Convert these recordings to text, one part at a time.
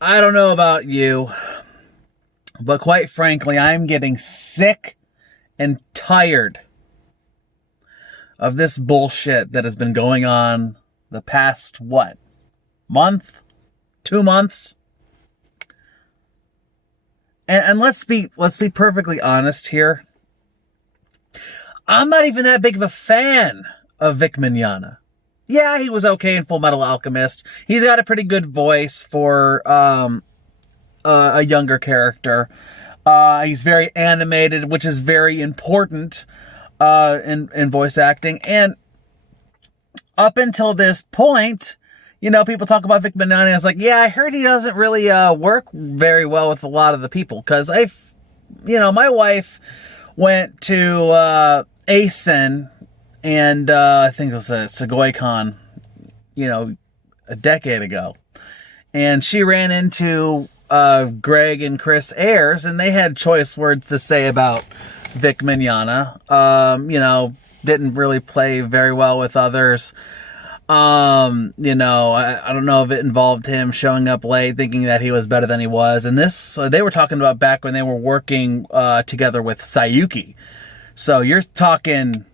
I don't know about you, but quite frankly, I'm getting sick and tired of this bullshit that has been going on the past, what, month? 2 months? And let's be perfectly honest here. I'm not even that big of a fan of Vic Mignogna. Yeah, he was okay in Full Metal Alchemist. He's got a pretty good voice for a younger character. He's very animated, which is very important in voice acting. And up until this point, people talk about Vic Mignogna. It's like, yeah, I heard he doesn't really work very well with a lot of the people. Because my wife went to ASIN, and I think it was a SegoyCon, a decade ago. And she ran into Greg and Chris Ayers, and they had choice words to say about Vic Mignogna. Didn't really play very well with others. I don't know if it involved him showing up late, thinking that he was better than he was. And they were talking about back when they were working together with Sayuki. So you're talking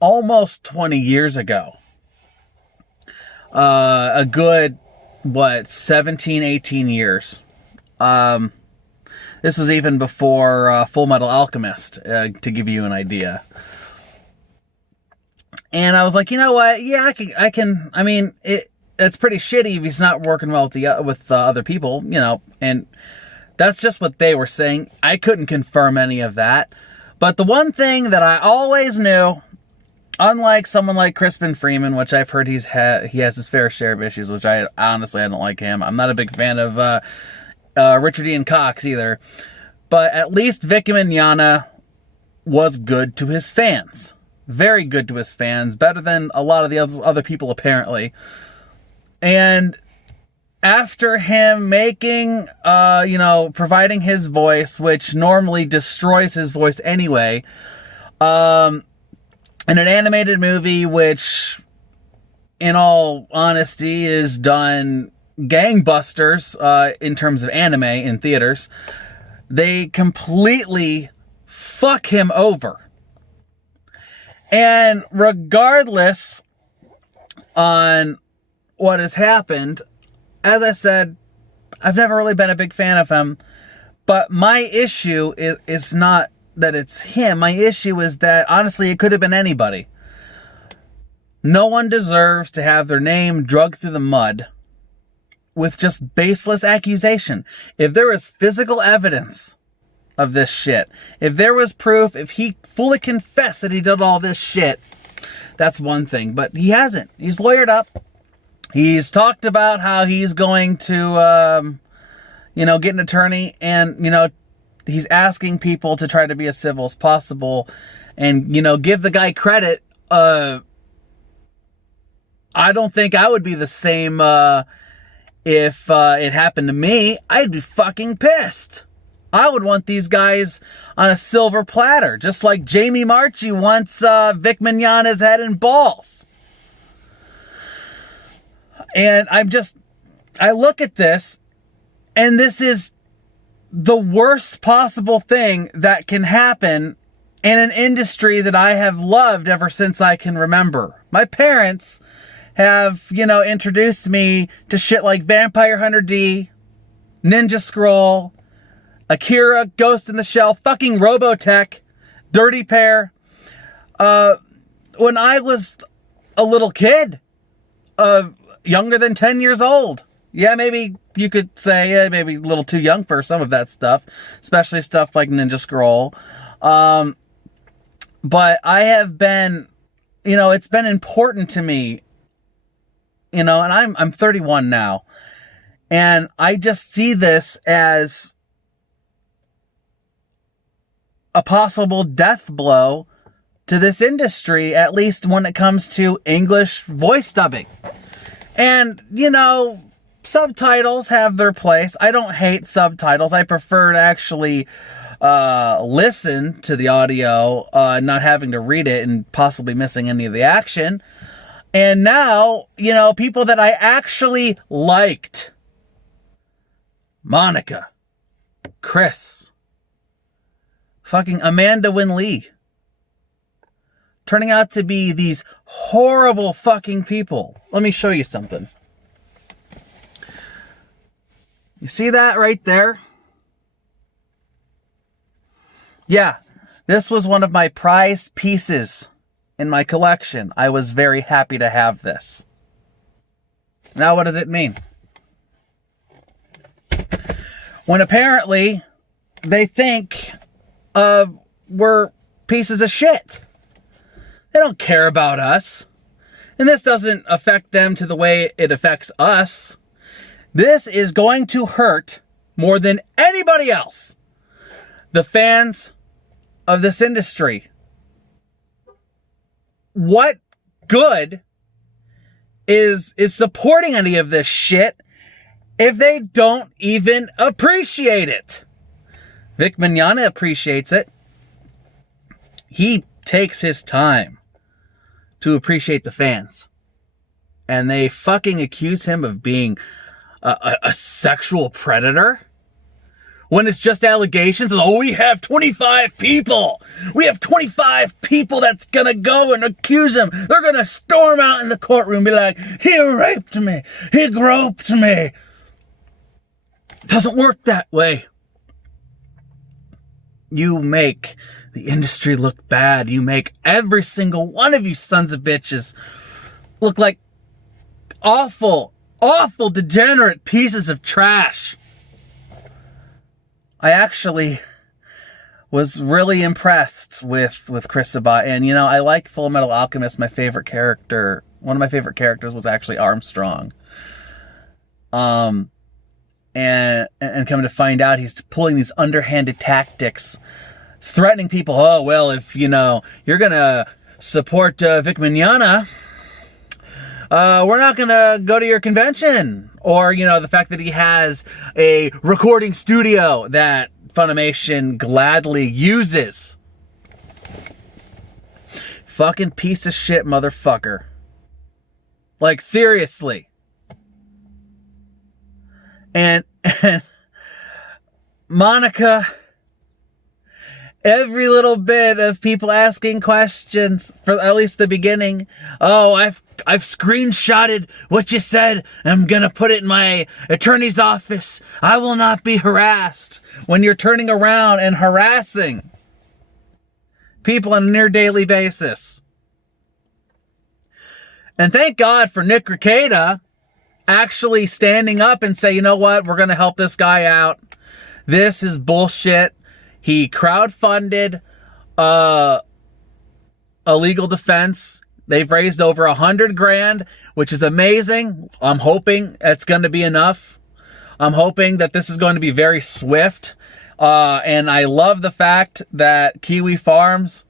almost 20 years ago. A good, 17, 18 years. This was even before Full Metal Alchemist, to give you an idea. And I was like, you know what? Yeah, I can. I mean, it's pretty shitty if he's not working well with other people, and that's just what they were saying. I couldn't confirm any of that. But the one thing that I always knew, unlike someone like Crispin Freeman, which I've heard he has his fair share of issues, which I don't like him. I'm not a big fan of Richard Ian Cox either. But at least Vic Mignogna was good to his fans. Very good to his fans. Better than a lot of the other people, apparently. And after him making, providing his voice, which normally destroys his voice anyway, in an animated movie, which, in all honesty, is done gangbusters in terms of anime in theaters, they completely fuck him over. And regardless on what has happened, as I said, I've never really been a big fan of him. But my issue is not that it's him. My issue is that, honestly, it could have been anybody. No one deserves to have their name dragged through the mud with just baseless accusation. If there is physical evidence of this shit, if there was proof, if he fully confessed that he did all this shit, that's one thing. But he hasn't. He's lawyered up. He's talked about how he's going to, get an attorney, and, he's asking people to try to be as civil as possible and, give the guy credit. I don't think I would be the same if it happened to me. I'd be fucking pissed. I would want these guys on a silver platter, just like Jamie Marchi wants Vic Mignogna's head and balls. And I look at this, and this is the worst possible thing that can happen in an industry that I have loved ever since I can remember. My parents have, introduced me to shit like Vampire Hunter D, Ninja Scroll, Akira, Ghost in the Shell, fucking Robotech, Dirty Pair. When I was a little kid, younger than 10 years old. Yeah, maybe you could say, maybe a little too young for some of that stuff, especially stuff like Ninja Scroll. But I have been, it's been important to me, and I'm 31 now, and I just see this as a possible death blow to this industry, at least when it comes to English voice dubbing. And, subtitles have their place. I don't hate subtitles. I prefer to actually listen to the audio, not having to read it and possibly missing any of the action. And now, people that I actually liked Monica, Chris, fucking Amanda Wynn Lee, turning out to be these horrible fucking people. Let me show you something. You see that right there? Yeah, this was one of my prized pieces in my collection. I was very happy to have this. Now, what does it mean? When apparently they think we're pieces of shit. They don't care about us. And this doesn't affect them to the way it affects us. This is going to hurt more than anybody else the fans of this industry. What good is supporting any of this shit if they don't even appreciate it? Vic Mignogna appreciates it. He takes his time to appreciate the fans. And they fucking accuse him of being a sexual predator? When it's just allegations of, oh, we have 25 people. We have 25 people that's gonna go and accuse him. They're gonna storm out in the courtroom and be like, he raped me. He groped me. It doesn't work that way. You make the industry look bad. You make every single one of you sons of bitches look like awful, awful, degenerate pieces of trash. I actually was really impressed with Chris Sabat. And, you know, I like Full Metal Alchemist. My favorite character, one of my favorite characters was actually Armstrong. And coming to find out, he's pulling these underhanded tactics, threatening people. Oh, well, if, you know, you're going to support Vic Mignogna, we're not going to go to your convention. Or, you know, the fact that he has a recording studio that Funimation gladly uses. Fucking piece of shit motherfucker. Like, seriously. And Monica, every little bit of people asking questions, for at least the beginning. Oh, I've screenshotted what you said. I'm gonna put it in my attorney's office. I will not be harassed. When you're turning around and harassing people on a near daily basis. And thank God for Nick Rekieta actually standing up and say, you know what, we're going to help this guy out. This is bullshit. He crowdfunded a legal defense. They've raised over $100,000, which is amazing. I'm hoping it's going to be enough. I'm hoping that this is going to be very swift. And I love the fact that Kiwi Farms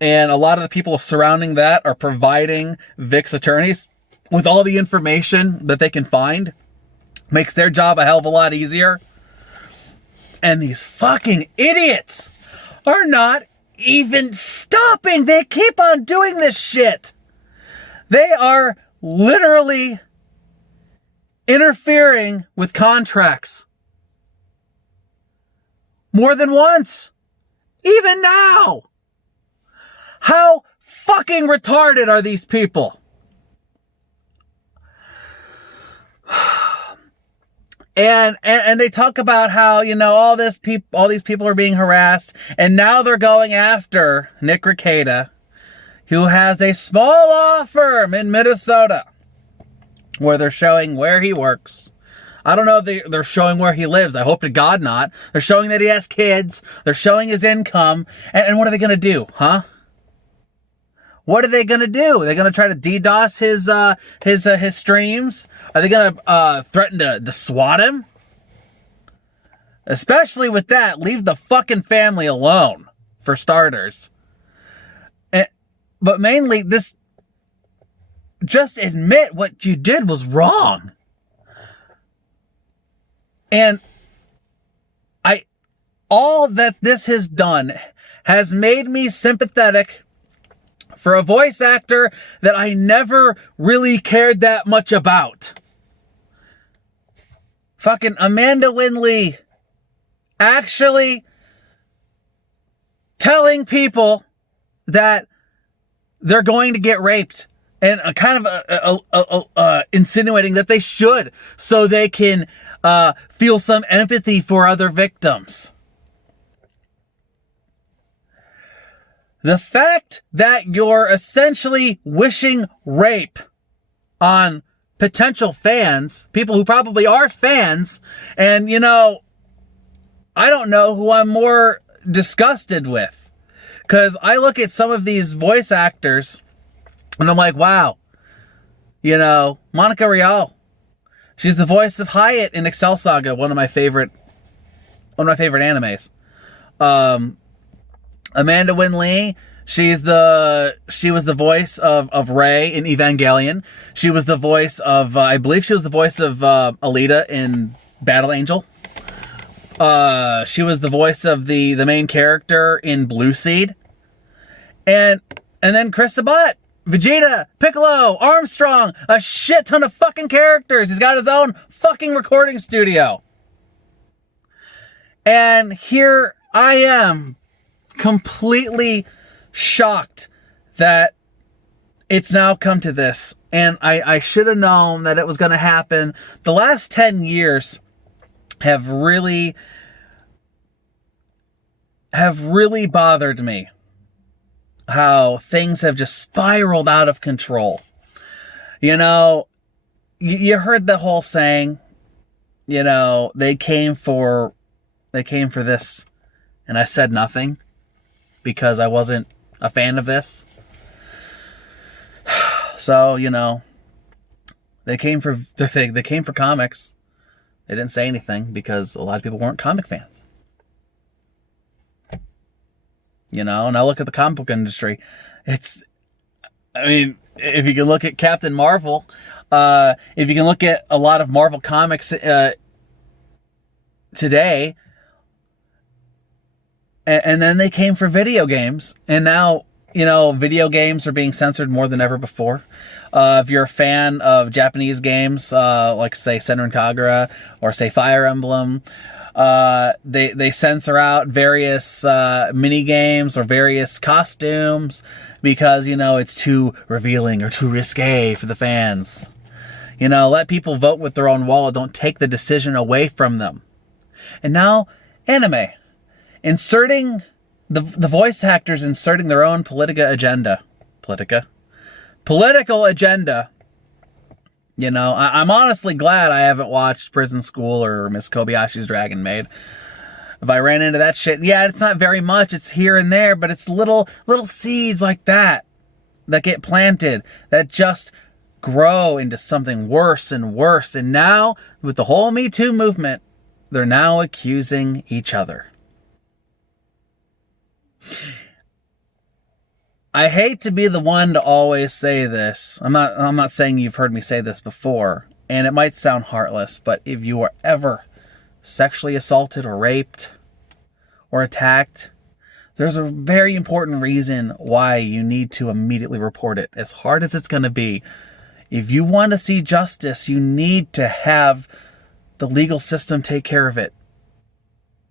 and a lot of the people surrounding that are providing Vic's attorneys with all the information that they can find. Makes their job a hell of a lot easier. And these fucking idiots are not even stopping. They keep on doing this shit. They are literally interfering with contracts. More than once. Even now. How fucking retarded are these people? And they talk about how, you know, all these people are being harassed, and now they're going after Nick Rekieta, who has a small law firm in Minnesota where they're showing where he works. I don't know if they're showing where he lives. I hope to God not. They're showing that he has kids. They're showing his income. And what are they going to do, huh? What are they going to do? Are they going to try to DDoS his streams? Are they going to threaten to swat him? Especially with that, leave the fucking family alone, for starters. But mainly, just admit what you did was wrong. And all that this has done has made me sympathetic for a voice actor that I never really cared that much about. Fucking Amanda Winley actually telling people that they're going to get raped and kind of insinuating that they should so they can feel some empathy for other victims. The fact that you're essentially wishing rape on potential fans, people who probably are fans, and, you know, I don't know who I'm more disgusted with. Because I look at some of these voice actors, and I'm like, wow, you know, Monica Rial. She's the voice of Hyatt in Excel Saga, one of my favorite animes. Amanda Winley, she was the voice of Rey in Evangelion. She was the voice of, I believe she was the voice of Alita in Battle Angel. She was the voice of the main character in Blue Seed. And then Chris Sabat, Vegeta, Piccolo, Armstrong, a shit ton of fucking characters. He's got his own fucking recording studio. And here I am, completely shocked that it's now come to this. And I should have known that it was going to happen. The last 10 years have really bothered me. How things have just spiraled out of control. You know, you heard the whole saying, you know, they came for this, and I said nothing because I wasn't a fan of this. So, you know, they came for comics. They didn't say anything because a lot of people weren't comic fans. You know, and I look at the comic book industry. If you can look at Captain Marvel, if you can look at a lot of Marvel comics today, and then they came for video games, and now, you know, video games are being censored more than ever before. If you're a fan of Japanese games, like say Senran Kagura or say Fire Emblem, they censor out various mini games or various costumes because, you know, it's too revealing or too risque for the fans. You know, let people vote with their own wallet. Don't take the decision away from them. And now, anime. Inserting the voice actors inserting their own political agenda. You know, I'm honestly glad I haven't watched Prison School or Miss Kobayashi's Dragon Maid. If I ran into that shit, yeah, it's not very much. It's here and there, but it's little seeds like that get planted, that just grow into something worse and worse. And now, with the whole Me Too movement, they're now accusing each other. I hate to be the one to always say this. I'm not saying you've heard me say this before, and it might sound heartless, but if you are ever sexually assaulted or raped or attacked, there's a very important reason why you need to immediately report it, as hard as it's going to be. If you want to see justice, you need to have the legal system take care of it.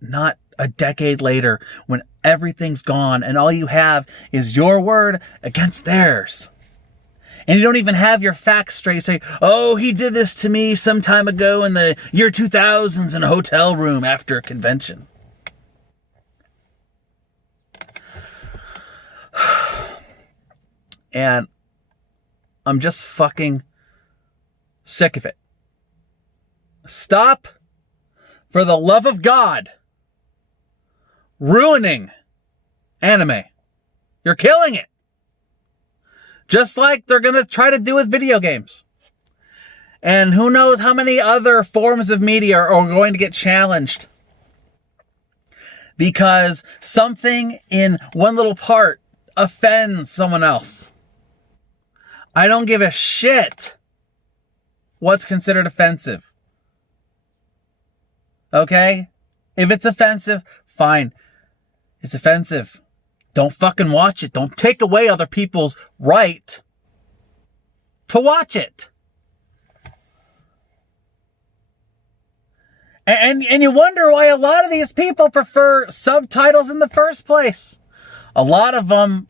Not a decade later when everything's gone and all you have is your word against theirs. And you don't even have your facts straight. Say, oh, he did this to me some time ago in the year 2000s in a hotel room after a convention. And I'm just fucking sick of it. Stop, for the love of God, ruining anime. You're killing it. Just like they're going to try to do with video games. And who knows how many other forms of media are going to get challenged. Because something in one little part offends someone else. I don't give a shit what's considered offensive. Okay? If it's offensive, fine. It's offensive. Don't fucking watch it. Don't take away other people's right to watch it. And you wonder why a lot of these people prefer subtitles in the first place. A lot of them,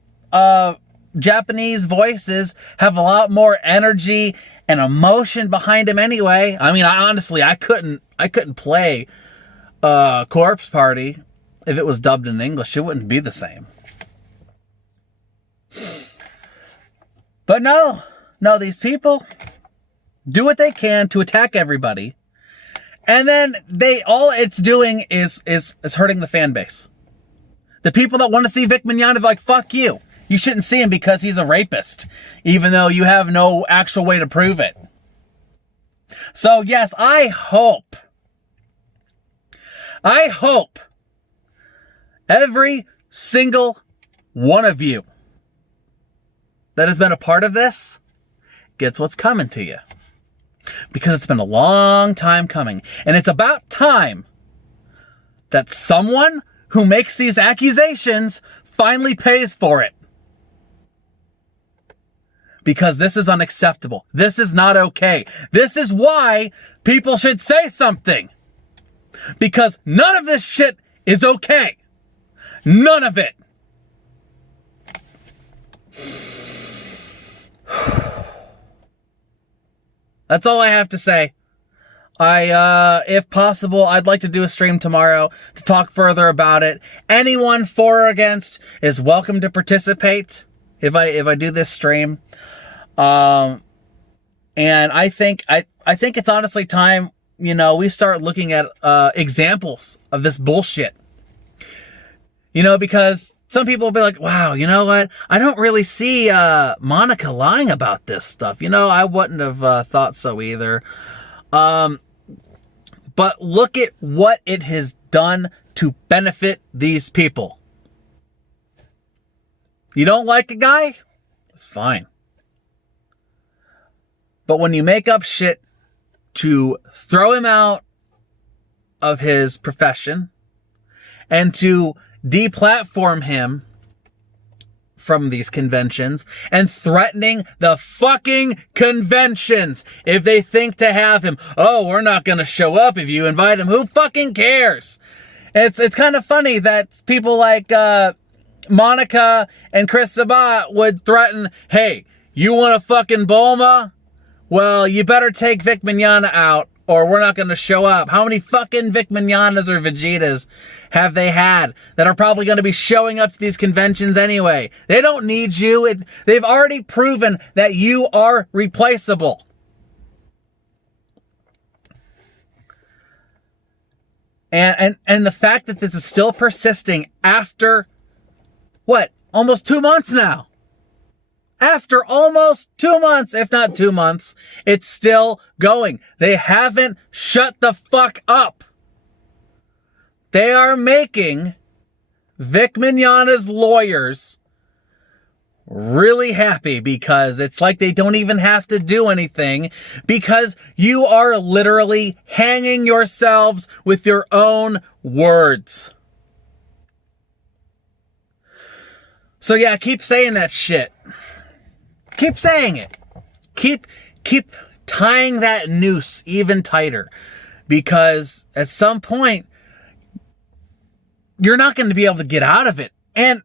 Japanese voices have a lot more energy and emotion behind them anyway. I mean, I couldn't play Corpse Party if it was dubbed in English. It wouldn't be the same. But no, these people do what they can to attack everybody. And then all it's doing is hurting the fan base. The people that want to see Vic Mignogna are like, fuck you. You shouldn't see him because he's a rapist, even though you have no actual way to prove it. So yes, I hope every single one of you that has been a part of this gets what's coming to you. Because it's been a long time coming. And it's about time that someone who makes these accusations finally pays for it. Because this is unacceptable. This is not okay. This is why people should say something. Because none of this shit is okay. None of it. That's all I have to say. If possible, I'd like to do a stream tomorrow to talk further about it. Anyone for or against is welcome to participate if I do this stream. And I think it's honestly time, we start looking at examples of this bullshit. Because some people will be like, wow, you know what? I don't really see Monica lying about this stuff. I wouldn't have thought so either. But look at what it has done to benefit these people. You don't like a guy? It's fine. But when you make up shit to throw him out of his profession and to deplatform him from these conventions and threatening the fucking conventions if they think to have him, oh, we're not going to show up if you invite him. Who fucking cares? It's kind of funny that people like Monica and Chris Sabat would threaten, hey, you want a fucking Bulma? Well, you better take Vic Mignogna out or we're not going to show up. How many fucking Vic Mignonas or Vegetas have they had that are probably going to be showing up to these conventions anyway? They don't need you. They've already proven that you are replaceable. And the fact that this is still persisting after, almost 2 months now. After almost 2 months, if not 2 months, it's still going. They haven't shut the fuck up. They are making Vic Mignogna's lawyers really happy because it's like they don't even have to do anything because you are literally hanging yourselves with your own words. So yeah, keep saying that shit. Keep saying it. Keep tying that noose even tighter because at some point you're not going to be able to get out of it. And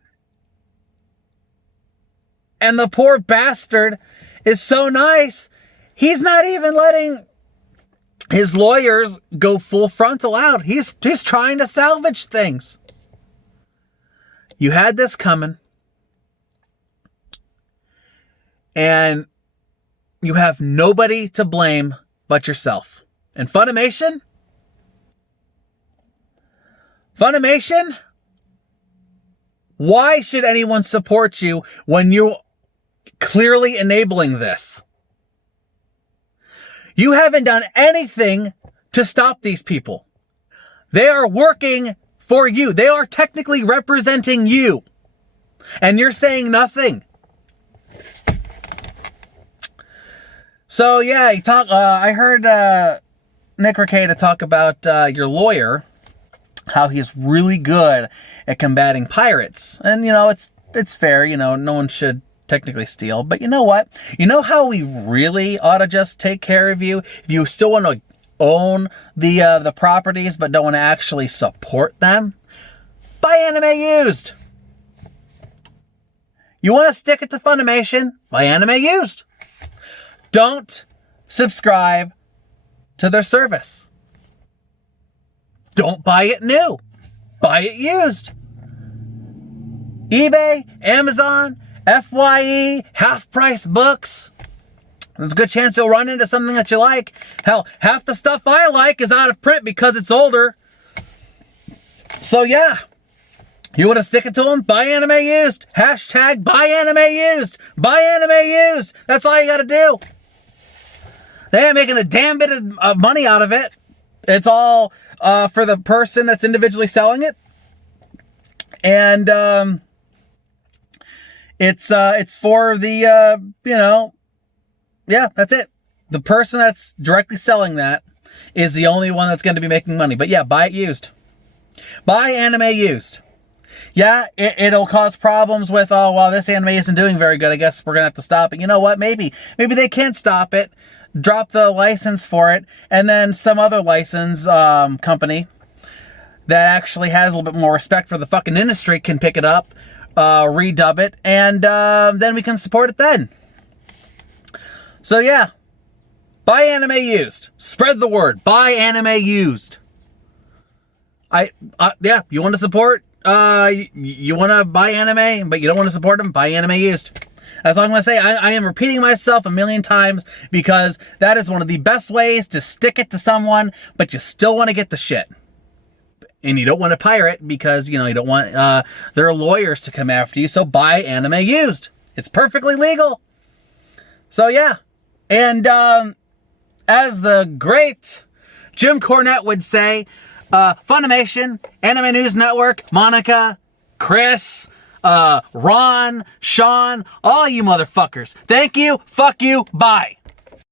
the poor bastard is so nice. He's not even letting his lawyers go full frontal out. He's trying to salvage things. You had this coming. And you have nobody to blame but yourself. And Funimation? Funimation? Why should anyone support you when you're clearly enabling this? You haven't done anything to stop these people. They are working for you. They are technically representing you. And you're saying nothing. So yeah, I heard Nick Rekieta talk about your lawyer, how he's really good at combating pirates. And it's fair, no one should technically steal. But you know what? You know how we really ought to just take care of you? If you still want to own the properties but don't want to actually support them, buy Anime Used. You want to stick it to Funimation? Buy Anime Used. Don't subscribe to their service. Don't buy it new. Buy it used. eBay, Amazon, FYE, Half Price Books. There's a good chance you'll run into something that you like. Hell, half the stuff I like is out of print because it's older. So yeah, you want to stick it to them? Buy Anime Used. Hashtag buy Anime Used. Buy Anime Used. That's all you got to do. They ain't making a damn bit of money out of it. It's all for the person that's individually selling it. And it's for the, yeah, that's it. The person that's directly selling that is the only one that's going to be making money. But yeah, buy it used. Buy Anime Used. Yeah, it'll cause problems with, oh, well, this anime isn't doing very good. I guess we're going to have to stop it. You know what? Maybe they can stop it, drop the license for it, and then some other license company that actually has a little bit more respect for the fucking industry can pick it up, redub it, and then we can support it then. So yeah, buy Anime Used. Spread the word. Buy Anime Used. Yeah, you want to support, you want to buy anime, but you don't want to support them, buy Anime Used. That's all I'm going to say. I am repeating myself a million times because that is one of the best ways to stick it to someone, but you still want to get the shit. And you don't want to pirate because, you don't want their lawyers to come after you, so buy Anime Used. It's perfectly legal. So yeah. And as the great Jim Cornette would say, Funimation, Anime News Network, Monica, Chris, Ron, Sean, all you motherfuckers. Thank you, fuck you, bye.